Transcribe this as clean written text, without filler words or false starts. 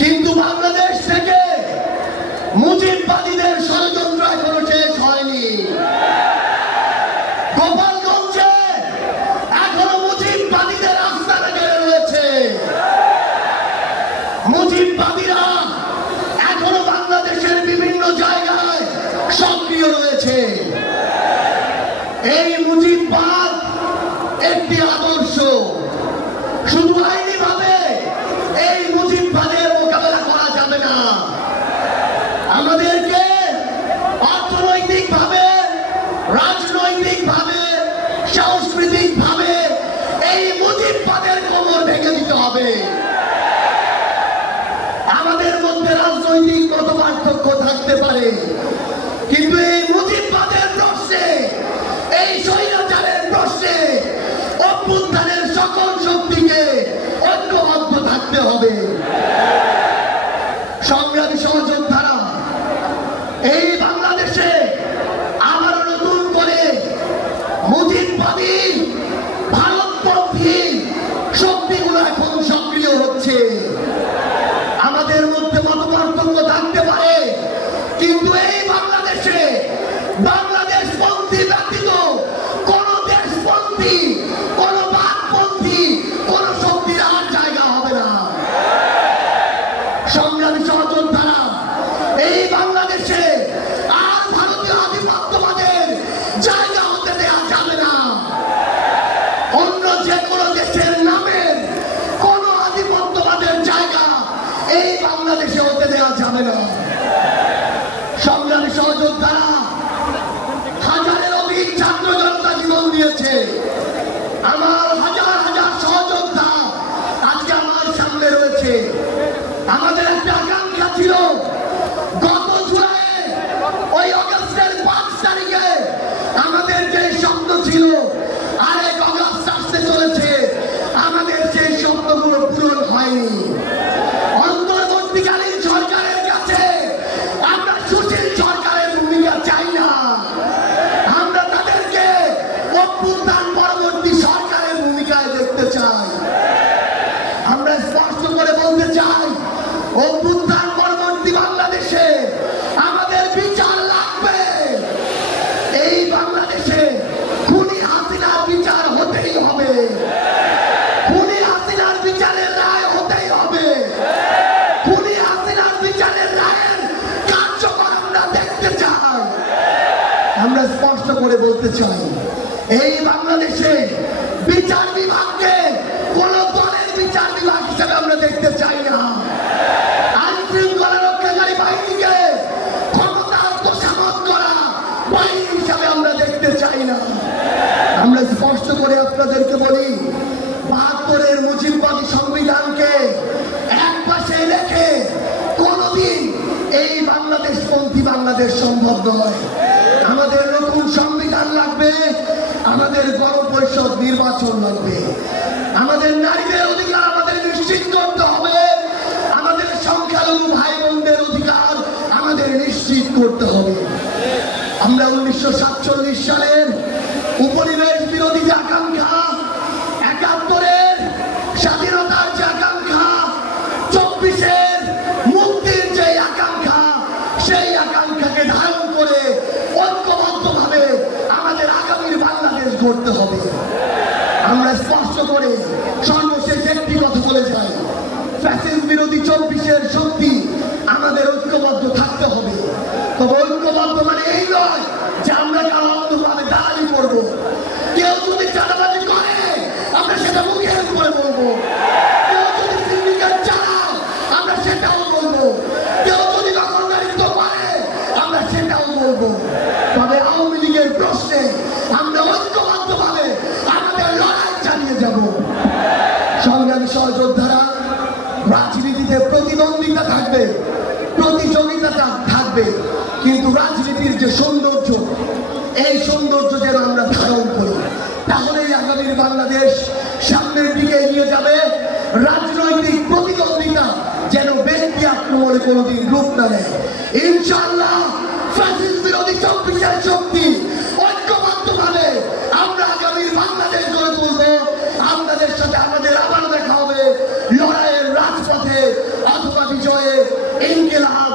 কিন্তু বাংলাদেশ থেকে মুজিববাদীদের ষড়যন্ত্র এখনো শেষ হয়নি। গোপালগঞ্জে এখনো মুজিববাদীদের আস্তানা ঘিরে রয়েছে। মুজিববাদীরা এখনো বাংলাদেশের বিভিন্ন জায়গায় সক্রিয় রয়েছে। এই মুজিববাদ একটি আদর্শ। শুধু আইনি ভাবে এই মুজিববাদের মোকাবেলা করা যাবে না। আমাদেরকে অর্থনৈতিক ভাবে, রাজনৈতিক ভাবে, সাংস্কৃতিক ভাবে এই মুজিববাদের কোমর ভেঙে দিতে হবে। আমাদের মধ্যে রাজনৈতিক মতপার্থক্য থাকতে পারে, কিন্তু এই মুজিববাদের প্রশ্নে, এই স্বৈরাচারের প্রশ্নে অভ্যুত্থানের সকল শক্তিকে ঐক্যবদ্ধ থাকতে হবে। সংগ্রামী সহযোদ্ধারা, এই বাংলাদেশে আবারও নতুন করে মুজিববাদী ভারতপন্থী শক্তিগুলো এখন সক্রিয় হচ্ছে। আমাদের মধ্যে মতপার্থক্য থাকতে পারে, কিন্তু এই বাংলাদেশে বাংলাদেশপন্থী ব্যতীত কোন দেশপন্থী, কোন বামপন্থী, কোন শক্তির আর জায়গা হবে না। সংগ্রামী সহযোদ্ধারা, এই বাংলাদেশে আর ভারতীয় আধিপত্যবাদের জায়গা হতে দেওয়া যাবে না। অন্য যে কোনো দেশের নামের কোন আধিপত্যবাদের জায়গা এই বাংলাদেশে হতে দেওয়া যাবে না। সংগ্রামী সহযোদ্ধারা, হাজারের অধিক ছাত্র জনতা জীবন দিয়েছে। আমার হাজার হাজার সহযোদ্ধা আজকে আমার সামনে রয়েছে। আমাদের একটা আকাঙ্ক্ষা ছিল, গত জুলাইয়ে ওই অগস্টের 5 তারিখে আমাদের যে স্বপ্ন ছিল, আরেক অগস্ট আসতে চলেছে, আমাদের সেই স্বপ্নগুলো পূরণ হয়নি। অন্তর্বর্তীকালীন সরকারের কাছে আমরা সুশীল সরকারের ভূমিকা চাই না। আমরা তাদেরকে অভ্যুত্থান পরবর্তী সরকারের ভূমিকায় দেখতে চাই। আমরা স্পষ্ট করে বলতে চাই, অভ্যুত্থান পরবর্তী বাংলাদেশে আমাদের বিচার লাগবে। এই বাংলাদেশে খুনি হাসিনার বিচার হতেই হবে। খুনি হাসিনার বিচারের রায় হতেই হবে। খুনি হাসিনার বিচারের রায়ের কার্যকর আমরা দেখতে চাই। আমরা স্পষ্ট করে বলতে চাই, এই বাংলাদেশে বিচার বিভাগকে কোন দলের বিচার বিভাগ হিসেবে আমরা দেখতে চাই না। আইন শৃঙ্খলা রক্ষাকারী বাহিনীকে ক্ষমতা আত্মসাৎ করা বাহিনী হিসাবে আমরা দেখতে চাই না। আমরা স্পষ্ট করে আপনাদেরকে বলি, ৭২-এর মুজিববাদী সংবিধানকে এক পাশে রেখে কোনদিন এই বাংলাদেশপন্থী বাংলাদেশ সম্ভব নয়। আমাদের নতুন সংবিধান লাগবে, আমাদের গণপরিষদ নির্বাচন লাগবে, আমাদের নারীদের অধিকার আমাদের নিশ্চিত করতে হবে, আমাদের সংখ্যালঘু ভাই বোনদের অধিকার আমাদের নিশ্চিত করতে হবে। আমরা 1947 সালের উপনিবেশ বিরোধী যে আকাঙ্ক্ষা, ৭১-এর স্বাধীনতার যে আকাঙ্ক্ষা, ২৪-এর মুক্তির যে আকাঙ্ক্ষা, সেই আকাঙ্ক্ষাকে ধারণ করে ঐক্যবদ্ধভাবে আমাদের আগামীর বাংলাদেশ গড়তে হবে। আমরা স্পষ্ট করে সর্বশেষ একটি কথা বলে যাই, ফ্যাসিস্ট বিরোধী ২৪-এর শক্তি আমাদের ঐক্যবদ্ধ থাকতে হবে। তবে ঐক্যবদ্ধ মানে এই নয় যে আমরা অন্ধভাবে দাঁড়ালি করবো। কেউ যদি চাঁদাবাজি করে আমরা সেটা মুখের উপরে বলবো, কেউ যদি সিন্ডিকেট চালায় আমরা সেটাও বলবো, কেউ যদি দখলদারিত্ব করে আমরা সেটাও বলবো। তবে আওয়ামী লীগের প্রশ্নে আমরা ঐক্যবদ্ধভাবে আমাদের লড়াই চালিয়ে যাব। সংগ্রামী সহযোদ্ধারা, রাজনীতিতে প্রতিদ্বন্দ্বিতা থাকবে, প্রতিযোগিতা থাকবে, কিন্তু রাজনীতির যে সৌন্দর্য, এই সৌন্দর্য যেন আমরা ধারণ করি, তাহলেই আগামীর বাংলাদেশ সামনের দিকে এগিয়ে যাবে। রাজনৈতিক প্রতিদ্বন্দ্বিতা যেন ব্যক্তি আক্রমণে কোনোদিন রূপ না নেয়। ইনশাআল্লাহ ফ্যাসিস্ট বিরোধী ২৪-এর শক্তি ঐক্যবদ্ধভাবে আমরা আগামীর বাংলাদেশ গড়ে তুলব। আপনাদের সাথে আমাদের আবারও দেখা হবে লড়াইয়ের রাজপথে অথবা বিজয়ে ইনকিলাব